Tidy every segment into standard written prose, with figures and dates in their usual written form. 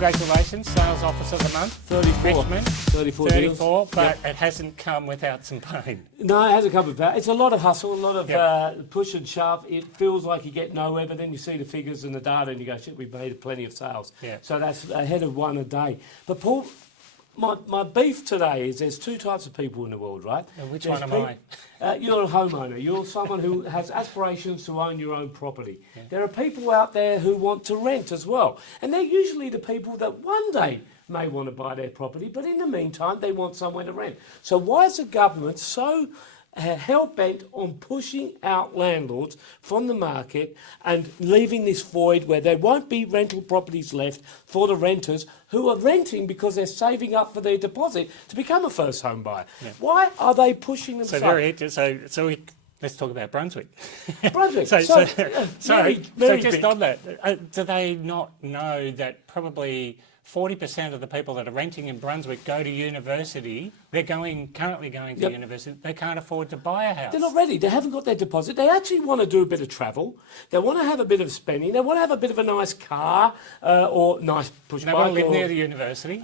congratulations, Sales Officer of the Month, 34. Richmond. 34 34, but Yep. it hasn't come without some pain. No, it hasn't come with that. It's a lot of hustle, a lot of Yep. push and shove. It feels like you get nowhere, but then you see the figures and the data and you go, shit, we've made plenty of sales. Yeah. So that's ahead of one a day. But Paul, my beef today is there's two types of people in the world, right? And which There's one am I? You're a homeowner. You're someone who has aspirations to own your own property. Yeah. There are people out there who want to rent as well. And they're usually the people that one day may want to buy their property, but in the meantime, they want somewhere to rent. So why is the government so hell-bent on pushing out landlords from the market and leaving this void where there won't be rental properties left for the renters who are renting because they're saving up for their deposit to become a first home buyer? Yeah. Why are they pushing them Let's talk about Brunswick. Brunswick. So just on that, do they not know that probably 40% of the people that are renting in Brunswick go to university? They're currently going to university. They can't afford to buy a house. They're not ready. They haven't got their deposit. They actually want to do a bit of travel. They want to have a bit of spending. They want to have a bit of a nice car or nice push bike. They want to live near the university.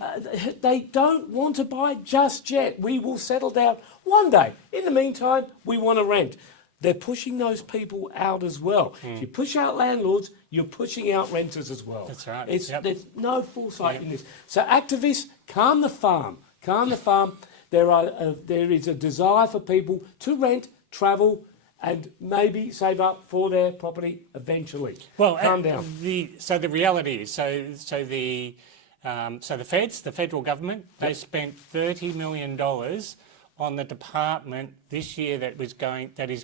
They don't want to buy just yet. We will settle down one day. In the meantime, we want to rent. They're pushing those people out as well. If you push out landlords, you're pushing out renters as well. That's right. There's no foresight in this. So activists, calm the farm. Calm the farm. There is a desire for people to rent, travel, and maybe save up for their property eventually. Well, calm down. So the reality is, the feds, the federal government, they spent $30 million on the department this year that is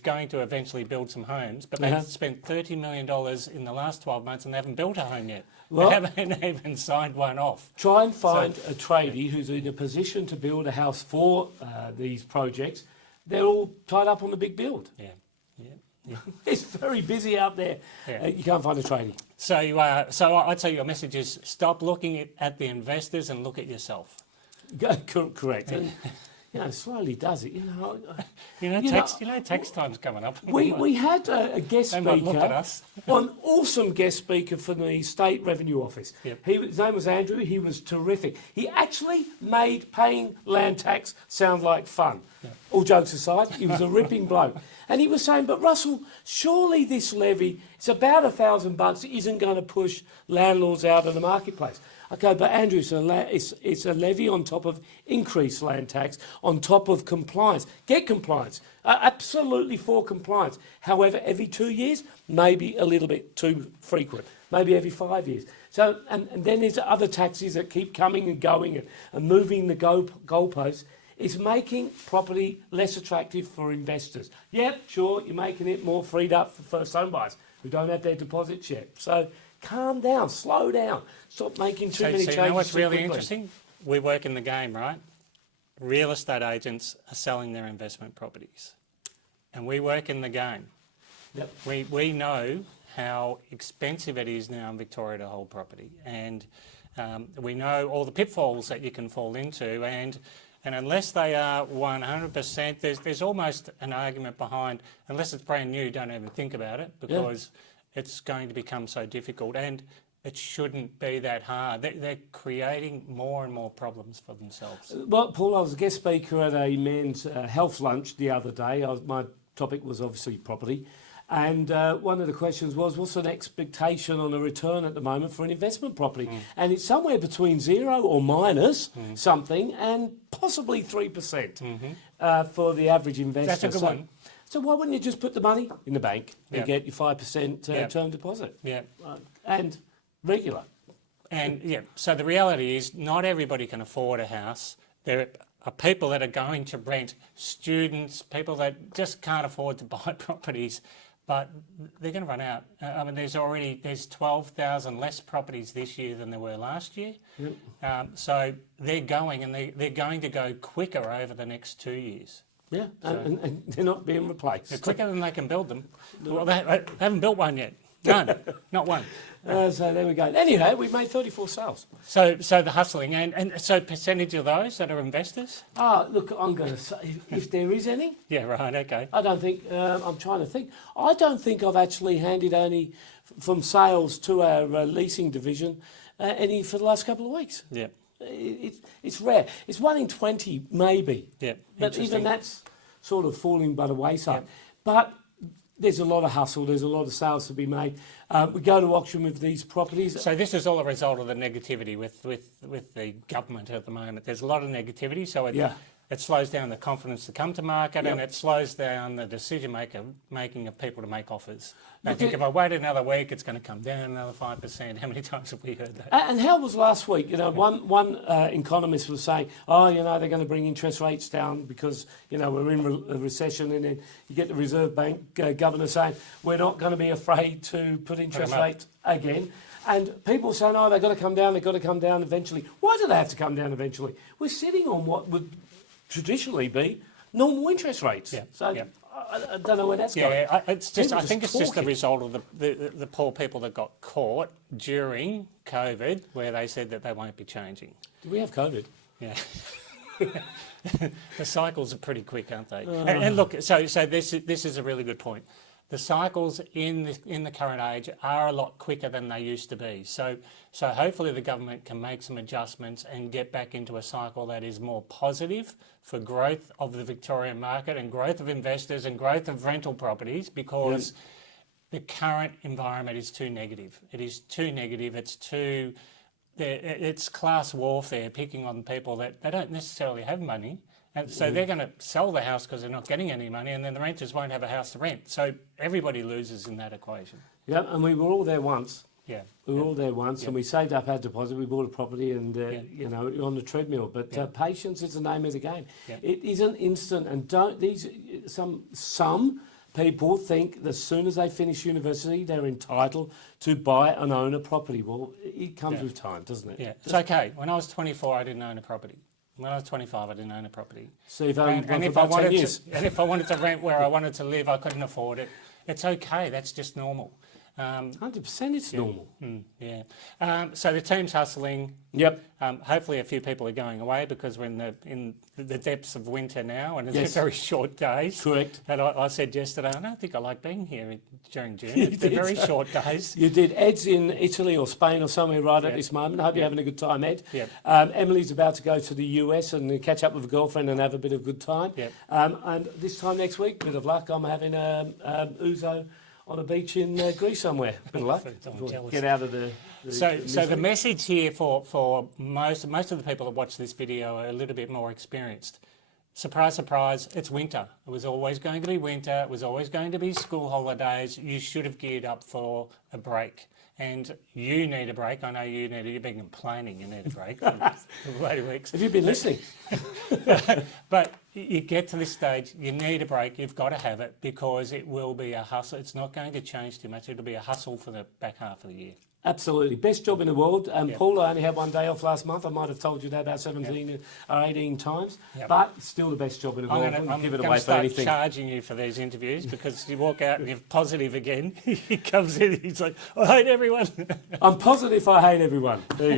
going to eventually build some homes, but they've spent $30 million in the last 12 months and they haven't built a home yet. Well, they haven't even signed one off. Try and find a tradie who's in a position to build a house for these projects. They're all tied up on the big build. Yeah. It's very busy out there. Yeah. You can't find a tradie. So I'd say your message is stop looking at the investors and look at yourself. Correct. And, slowly does it. Tax time's coming up. We had a guest speaker, look at us. an awesome guest speaker from the State Revenue Office. Yep. His name was Andrew. He was terrific. He actually made paying land tax sound like fun. Yep. All jokes aside, he was a ripping bloke. And he was saying, but Russell, surely this levy, it's about $1,000, isn't going to push landlords out of the marketplace. Okay, but Andrew, it's a levy on top of increased land tax, on top of compliance. Get compliance. Absolutely for compliance. However, every 2 years, maybe a little bit too frequent. Maybe every 5 years. So, and then there's other taxes that keep coming and going and moving the goalposts. It's making property less attractive for investors. Yep, sure, you're making it more freed up for first home buyers who don't have their deposits yet. So calm down, slow down, stop making too many changes. You know what's really interesting? We work in the game, right? Real estate agents are selling their investment properties. And we work in the game. Yep. We know how expensive it is now in Victoria to hold property. And we know all the pitfalls that you can fall into. And unless they are 100%, there's almost an argument behind, unless it's brand new, don't even think about it, because it's going to become so difficult, and it shouldn't be that hard. They're creating more and more problems for themselves. Well, Paul, I was a guest speaker at a men's health lunch the other day. My topic was obviously property. And one of the questions was, what's an expectation on a return at the moment for an investment property? And it's somewhere between 0 or minus something and possibly 3% for the average investor. That's a good one. So why wouldn't you just put the money in the bank and get your 5% term deposit? Yeah. And regular. And so the reality is not everybody can afford a house. There are people that are going to rent, students, people that just can't afford to buy properties. But they're going to run out. I mean, there's 12,000 less properties this year than there were last year. Yep. So they're going, and they're going to go quicker over the next 2 years. Yeah, so, and they're not being replaced. They're quicker than they can build them. Well, they haven't built one yet. None, not one. So there we go. Anyhow, we've made 34 sales. So the hustling, and so percentage of those that are investors? Look, I'm going to say, if there is any. Yeah, right, okay. I don't think, I'm trying to think. I don't think I've actually handed any from sales to our leasing division any for the last couple of weeks. Yeah. It's rare. It's 1 in 20, maybe. Yeah. But even that's sort of falling by the wayside. Yeah. But there's a lot of hustle. There's a lot of sales to be made. We go to auction with these properties. So this is all a result of the negativity with the government at the moment. There's a lot of negativity, so it slows down the confidence to come to market, and it slows down the making of people to make offers. I think if I wait another week, it's going to come down another 5%. How many times have we heard that? And how was last week? You know, one economist was saying, oh, you know, they're going to bring interest rates down because, you know, we're in a recession, and then you get the Reserve Bank governor saying, we're not going to be afraid to put interest rates again. And people saying, oh, they've got to come down eventually. Why do they have to come down eventually? We're sitting on what would traditionally be normal interest rates. Yeah. So I don't know where that's going. Yeah, it's just. I think it's just the talking. result of the poor people that got caught during COVID, where they said that they won't be changing. Do we have COVID? Yeah. The cycles are pretty quick, aren't they? And look, so this is a really good point. The cycles in the current age are a lot quicker than they used to be. So hopefully the government can make some adjustments and get back into a cycle that is more positive for growth of the Victorian market and growth of investors and growth of rental properties, because the current environment is too negative. It is too negative. It's class warfare, picking on people that they don't necessarily have money. And so they're going to sell the house because they're not getting any money, and then the renters won't have a house to rent. So everybody loses in that equation. Yeah, and we were all there once. Yeah. We were all there once, and we saved up our deposit, we bought a property, and, you know, on the treadmill. But patience is the name of the game. Yeah. It isn't instant, and some people think that as soon as they finish university, they're entitled to buy and own a property. Well, it comes with time, doesn't it? Yeah, it's okay. When I was 24, I didn't own a property. When I was 25, I didn't own a property. So you've owned one for if I about 10 wanted years. and if I wanted to rent where I wanted to live, I couldn't afford it. It's okay. That's just normal. 100% it's normal. So the team's hustling. Yep. Hopefully a few people are going away, because we're in the depths of winter now, and it's very short days. Correct. And I said yesterday, I don't think I like being here during June. They're very short days. You did. Ed's in Italy or Spain or somewhere right at this moment. I hope you're having a good time, Ed. Yep. Emily's about to go to the US and catch up with a girlfriend and have a bit of good time. Yep. And this time next week, bit of luck, I'm having Ouzo on a beach in Greece somewhere. Bit of luck. Get out of the So the message here for most of the people that watch this video are a little bit more experienced. Surprise, surprise, it's winter. It was always going to be winter. It was always going to be school holidays. You should have geared up for a break. And you need a break. I know you've been complaining you need a break for 8 weeks. Have you been listening? But you get to this stage, you need a break. You've got to have it, because it will be a hustle. It's not going to change too much. It'll be a hustle for the back half of the year. Absolutely. Best job in the world. Paul, I only had one day off last month. I might have told you that about 17 or 18 times. But still the best job in the world. I'm give it going away to for start anything. charging you for these interviews, because you walk out and you're positive again. He comes in, he's like, I hate everyone. I'm positive I hate everyone. There you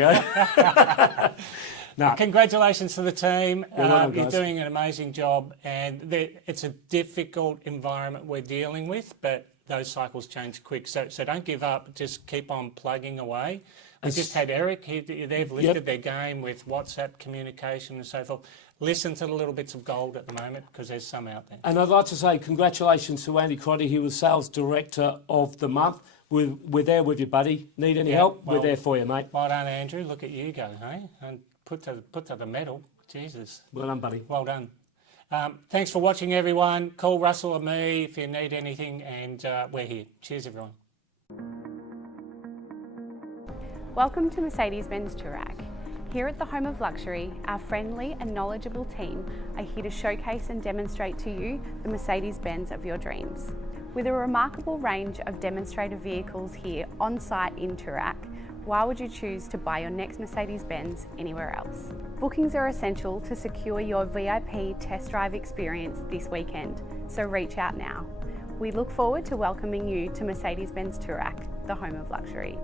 go. Congratulations to the team. You're guys. doing an amazing job, and it's a difficult environment we're dealing with, but those cycles change quick. So don't give up. Just keep on plugging away. We just had Eric. They've lifted their game with WhatsApp communication and so forth. Listen to the little bits of gold at the moment, because there's some out there. And I'd like to say congratulations to Andy Crotty. He was Sales Director of the Month. We're there with you, buddy. Need any help? We're there for you, mate. Well done, Andrew. Look at you go, hey? And put to the medal. Jesus. Well done, buddy. Well done. Thanks for watching, everyone. Call Russell or me if you need anything, and we're here. Cheers, everyone. Welcome to Mercedes-Benz Toorak. Here at the Home of Luxury, our friendly and knowledgeable team are here to showcase and demonstrate to you the Mercedes-Benz of your dreams. With a remarkable range of demonstrator vehicles here on site in Toorak, why would you choose to buy your next Mercedes-Benz anywhere else? Bookings are essential to secure your VIP test drive experience this weekend, so reach out now. We look forward to welcoming you to Mercedes-Benz Toorak, the Home of Luxury.